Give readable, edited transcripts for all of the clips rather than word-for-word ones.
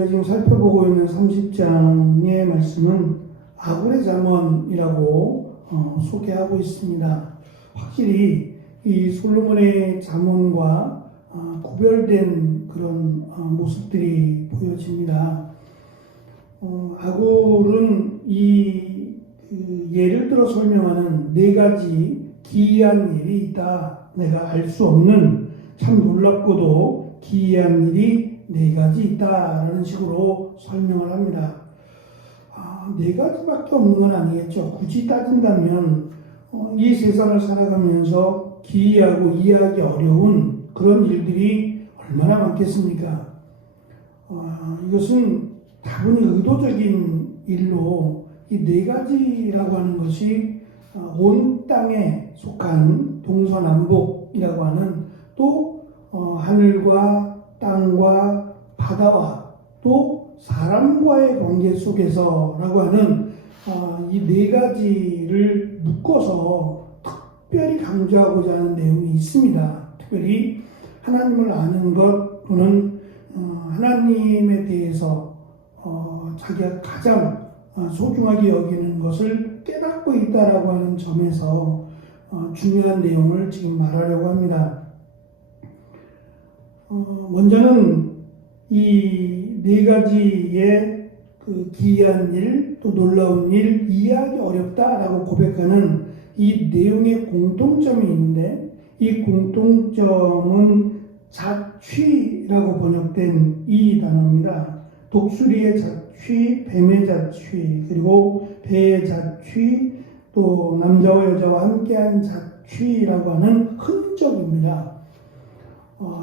우리가 지금 살펴보고 있는 30장의 말씀은 아굴의 잠언이라고 소개하고 있습니다. 확실히 이 솔로몬의 잠언과 구별된 그런 모습들이 보여집니다. 아굴은 예를 들어 설명하는 네 가지 기이한 일이 있다. 내가 알 수 없는 참 놀랍고도 기이한 일이 네 가지 있다라는 식으로 설명을 합니다. 네 가지밖에 없는 건 아니겠죠. 굳이 따진다면 이 세상을 살아가면서 기이하고 이해하기 어려운 그런 일들이 얼마나 많겠습니까? 이것은 다분히 의도적인 일로 이 네 가지라고 하는 것이 온 땅에 속한 동서남북이라고 하는 또 하늘과 땅과 바다와 또 사람과의 관계 속에서라고 하는 이 네 가지를 묶어서 특별히 강조하고자 하는 내용이 있습니다. 특별히 하나님을 아는 것 또는 하나님에 대해서 자기가 가장 소중하게 여기는 것을 깨닫고 있다라고 하는 점에서 중요한 내용을 지금 말하려고 합니다. 먼저는 이 네 가지의 그 기이한 일, 또 놀라운 일, 이해하기 어렵다라고 고백하는 이 내용의 공통점이 있는데 이 공통점은 자취라고 번역된 이 단어입니다. 독수리의 자취, 뱀의 자취, 그리고 배의 자취, 또 남자와 여자와 함께한 자취라고 하는 흔적입니다.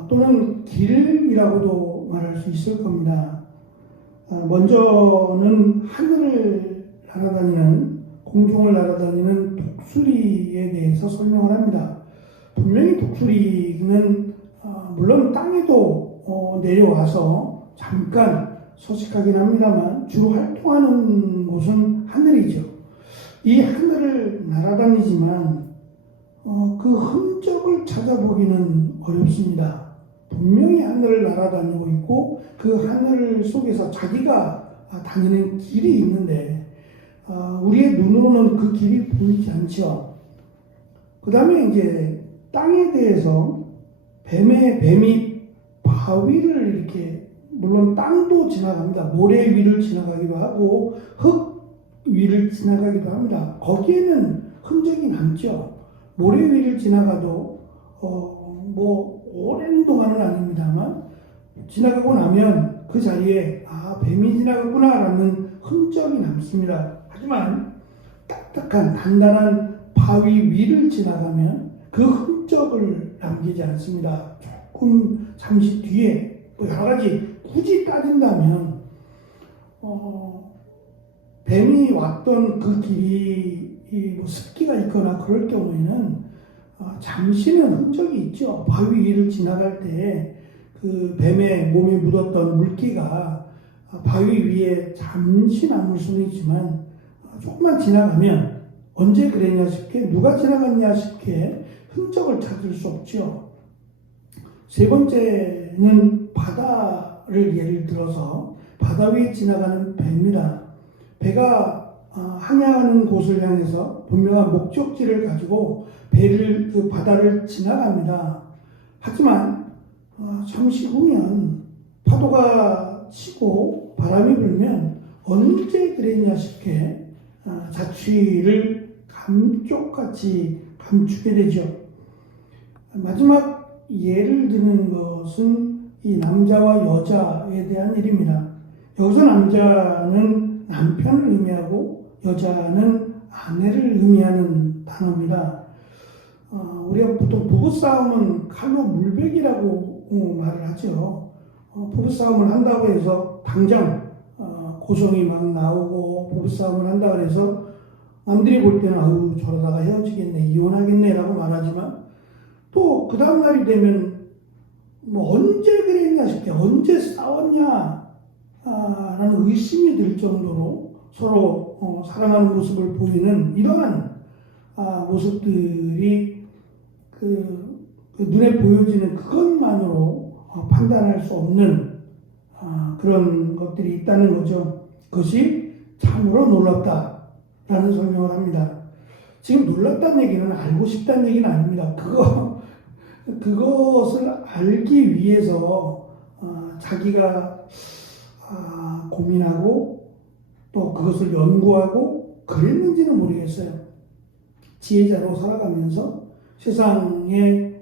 또는 길이라고도 말할 수 있을 겁니다. 먼저는 하늘을 날아다니는, 공중을 날아다니는 독수리에 대해서 설명을 합니다. 분명히 독수리는 물론 땅에도 내려와서 잠깐 서식하긴 합니다만 주로 활동하는 곳은 하늘이죠. 이 하늘을 날아다니지만 그 흔적을 찾아보기는 어렵습니다. 분명히 하늘을 날아다니고 있고 그 하늘 속에서 자기가 다니는 길이 있는데 우리의 눈으로는 그 길이 보이지 않죠. 그 다음에 이제 땅에 대해서 뱀이 바위를 이렇게, 물론 땅도 지나갑니다. 모래 위를 지나가기도 하고 흙 위를 지나가기도 합니다. 거기에는 흔적이 남죠. 모래 위를 지나가도 오랜 동안은 아닙니다만 지나가고 나면 그 자리에 뱀이 지나가구나라는 흔적이 남습니다. 하지만 딱딱한 단단한 바위 위를 지나가면 그 흔적을 남기지 않습니다. 조금 잠시 뒤에 여러 가지 굳이 따진다면 뱀이 왔던 그 길이 습기가 있거나 그럴 경우에는 잠시는 흔적이 있죠. 바위 위를 지나갈 때 그 뱀의 몸에 묻었던 물기가 바위 위에 잠시 남을 수는 있지만 조금만 지나가면 언제 그랬냐 싶게, 누가 지나갔냐 싶게 흔적을 찾을 수 없죠. 세 번째는 바다를 예를 들어서 바다 위에 지나가는 배입니다. 배가 항해하는 곳을 향해서 분명한 목적지를 가지고 배를 그 바다를 지나갑니다. 하지만 잠시 후면 파도가 치고 바람이 불면 언제 그랬냐 싶게 자취를 감쪽같이 감추게 되죠. 마지막 예를 드는 것은 이 남자와 여자에 대한 일입니다. 여기서 남자는 남편을 의미하고 여자는 아내를 의미하는 단어입니다. 우리가 보통 부부싸움은 칼로 물베기라고 말을 하죠. 부부싸움을 한다고 해서 당장 고성이 막 나오고 부부싸움을 한다고 해서 남들이 볼 때는 저러다가 헤어지겠네, 이혼하겠네 라고 말하지만 또 그 다음날이 되면 언제 그랬냐 싶게, 언제 싸웠냐 라는 의심이 들 정도로 서로 사랑하는 모습을 보이는 이러한 모습들이 그 눈에 보여지는 그것만으로 판단할 수 없는 그런 것들이 있다는 거죠. 그것이 참으로 놀랍다라는 설명을 합니다. 지금 놀랍다는 얘기는 알고 싶다는 얘기는 아닙니다. 그것을 알기 위해서 자기가 고민하고 또 그것을 연구하고 그랬는지는 모르겠어요. 지혜자로 살아가면서 세상에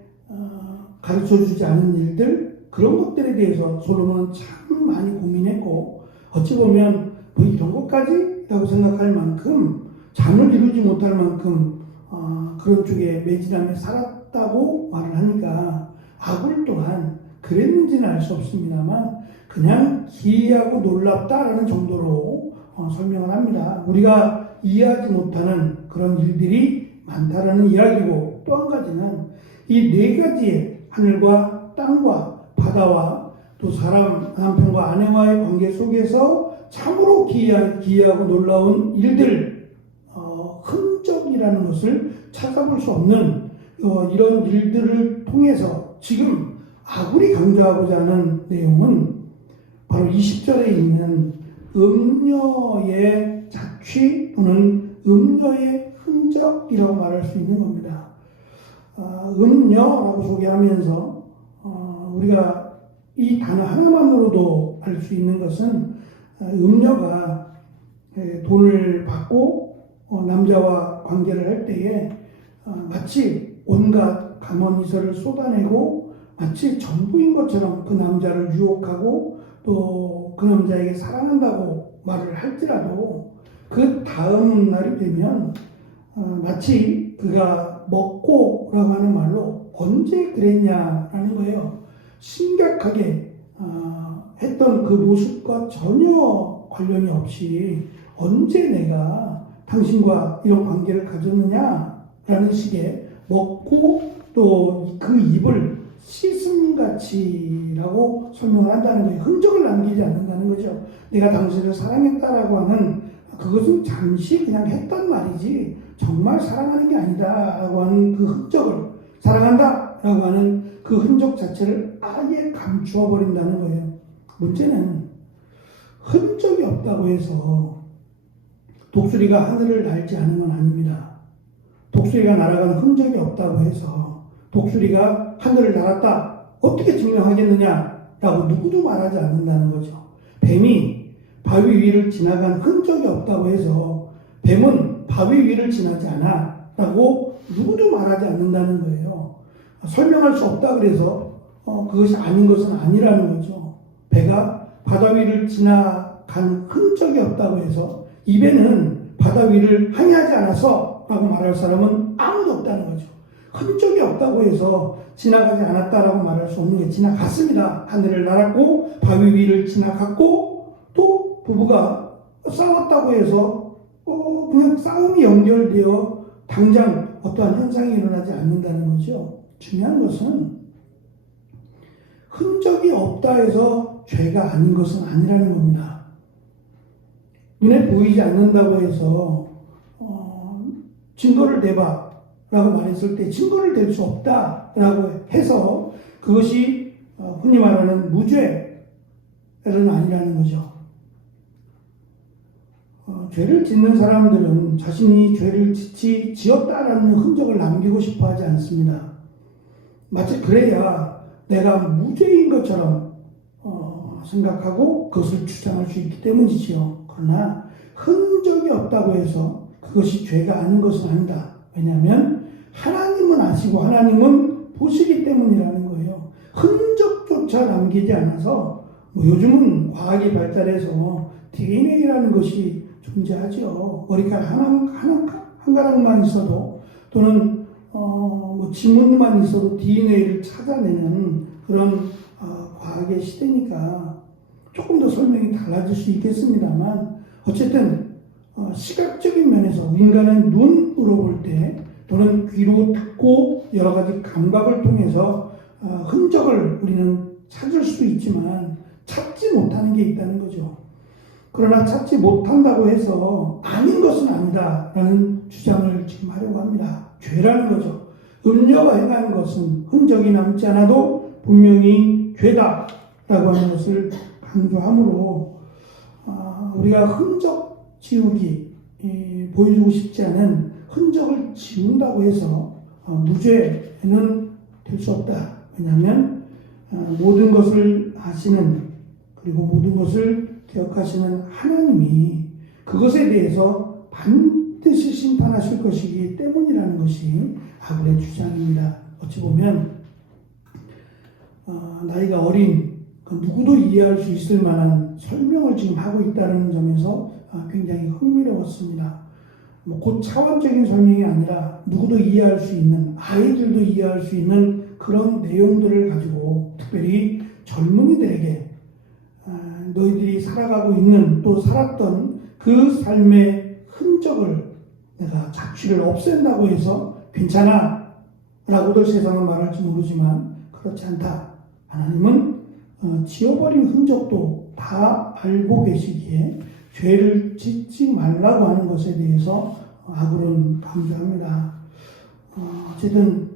가르쳐주지 않은 일들, 그런 것들에 대해서 솔로몬은 참 많이 고민했고, 어찌 보면 뭐 이런 것까지? 라고 생각할 만큼, 잠을 이루지 못할 만큼 그런 쪽에 매진하며 살았다고 말을 하니까 아굴 또한 그랬는지는 알 수 없습니다만 그냥 기이하고 놀랍다라는 정도로 설명을 합니다. 우리가 이해하지 못하는 그런 일들이 많다라는 이야기고, 또 한 가지는 이 네 가지의 하늘과 땅과 바다와 또 사람, 남편과 아내와의 관계 속에서 참으로 기이하고 놀라운 일들, 흔적이라는 것을 찾아볼 수 없는 이런 일들을 통해서 지금 아굴이 강조하고자 하는 내용은 바로 20절에 있는 음녀의 자취 또는 음녀의 흔적이라고 말할 수 있는 겁니다. 음녀라고 소개하면서 우리가 이 단어 하나만으로도 알 수 있는 것은 음녀가 돈을 받고 남자와 관계를 할 때에 마치 온갖 감언이설을 쏟아내고 마치 전부인 것처럼 그 남자를 유혹하고 또 그 남자에게 사랑한다고 말을 할지라도 그 다음 날이 되면 마치 그가 먹고라고 하는 말로 언제 그랬냐라는 거예요. 심각하게 했던 그 모습과 전혀 관련이 없이 언제 내가 당신과 이런 관계를 가졌느냐라는 식의 먹고 또 그 입을 씻음같이라고 설명을 한다는 거예요. 흔적을 남기지 않는다는 거죠. 내가 당신을 사랑했다라고 하는 그것은 잠시 그냥 했단 말이지 정말 사랑하는 게 아니다라고 하는 그 흔적을, 사랑한다라고 하는 그 흔적 자체를 아예 감추어 버린다는 거예요. 문제는 흔적이 없다고 해서 독수리가 하늘을 날지 않은 건 아닙니다. 독수리가 날아가는 흔적이 없다고 해서 독수리가 하늘을 날았다 어떻게 증명하겠느냐라고 누구도 말하지 않는다는 거죠. 뱀이 바위 위를 지나간 흔적이 없다고 해서 뱀은 바위 위를 지나지 않아 라고 누구도 말하지 않는다는 거예요. 설명할 수 없다 그래서 그것이 아닌 것은 아니라는 거죠. 배가 바다 위를 지나간 흔적이 없다고 해서 이 배는 바다 위를 항해하지 않아서 라고 말할 사람은 아무도 없다는 거죠. 흔적이 없다고 해서 지나가지 않았다라고 말할 수 없는 게 지나갔습니다. 하늘을 날았고 바위 위를 지나갔고 또 부부가 싸웠다고 해서 그냥 싸움이 연결되어 당장 어떠한 현상이 일어나지 않는다는 거죠. 중요한 것은 흔적이 없다 해서 죄가 아닌 것은 아니라는 겁니다. 눈에 보이지 않는다고 해서 증거를 대봐 라고 말했을 때 증거를 댈 수 없다라고 해서 그것이 흔히 말하는 무죄는 아니라는 거죠. 죄를 짓는 사람들은 자신이 죄를 지었다라는 흔적을 남기고 싶어 하지 않습니다. 마치 그래야 내가 무죄인 것처럼 생각하고 그것을 주장할 수 있기 때문이지요. 그러나 흔적이 없다고 해서 그것이 죄가 아닌 것은 아니다. 왜냐하면 하나님은 아시고 하나님은 보시기 때문이라는 거예요. 흔적조차 남기지 않아서 요즘은 과학이 발달해서 DNA라는 것이 존재하죠. 머리카락 한 가락만 있어도 또는 지문만 있어도 DNA를 찾아내는 그런 과학의 시대니까 조금 더 설명이 달라질 수 있겠습니다만 어쨌든 시각적인 면에서 인간은 눈으로 볼 때 또는 귀로 듣고 여러 가지 감각을 통해서 흔적을 우리는 찾을 수도 있지만 찾지 못하는 게 있다는 거죠. 그러나 찾지 못한다고 해서 아닌 것은 아니다라는 주장을 지금 하려고 합니다. 죄라는 거죠. 음녀가 행하는 것은 흔적이 남지 않아도 분명히 죄다라고 하는 것을 강조함으로 우리가 흔적 지우기 보여주고 싶지 않은 흔적을 지운다고 해서 무죄는 될 수 없다. 왜냐하면 모든 것을 아시는 그리고 모든 것을 기억하시는 하나님이 그것에 대해서 반드시 심판하실 것이기 때문이라는 것이 아굴의 주장입니다. 어찌 보면 나이가 어린 누구도 이해할 수 있을 만한 설명을 지금 하고 있다는 점에서 굉장히 흥미로웠습니다. 곧 차원적인 설명이 아니라 누구도 이해할 수 있는, 아이들도 이해할 수 있는 그런 내용들을 가지고 특별히 젊은이들에게 너희들이 살아가고 있는 또 살았던 그 삶의 흔적을 내가 잡취를 없앤다고 해서 괜찮아 라고들 세상은 말할지 모르지만 그렇지 않다. 하나님은 지워버린 흔적도 다 알고 계시기에 죄를 짓지 말라고 하는 것에 대해서 아굴은 강조합니다. 어쨌든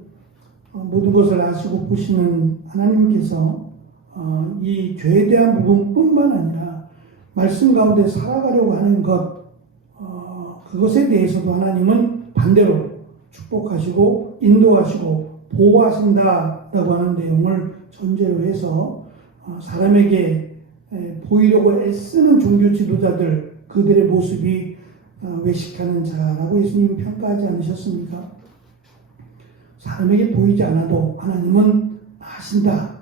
모든 것을 아시고 보시는 하나님께서 이 죄에 대한 부분뿐만 아니라 말씀 가운데 살아가려고 하는 것 그것에 대해서도 하나님은 반대로 축복하시고 인도하시고 보호하신다라고 하는 내용을 전제로 해서 사람에게 보이려고 애쓰는 종교 지도자들 그들의 모습이 외식하는 자라고 예수님이 평가하지 않으셨습니까? 사람에게 보이지 않아도 하나님은 아신다.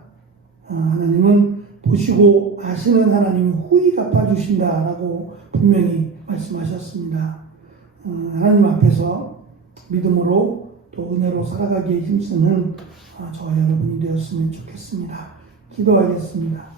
하나님은 보시고 아시는 하나님이 후히 갚아주신다라고 분명히 말씀하셨습니다. 하나님 앞에서 믿음으로 또 은혜로 살아가기에 힘쓰는 저와 여러분이 되었으면 좋겠습니다. 기도하겠습니다.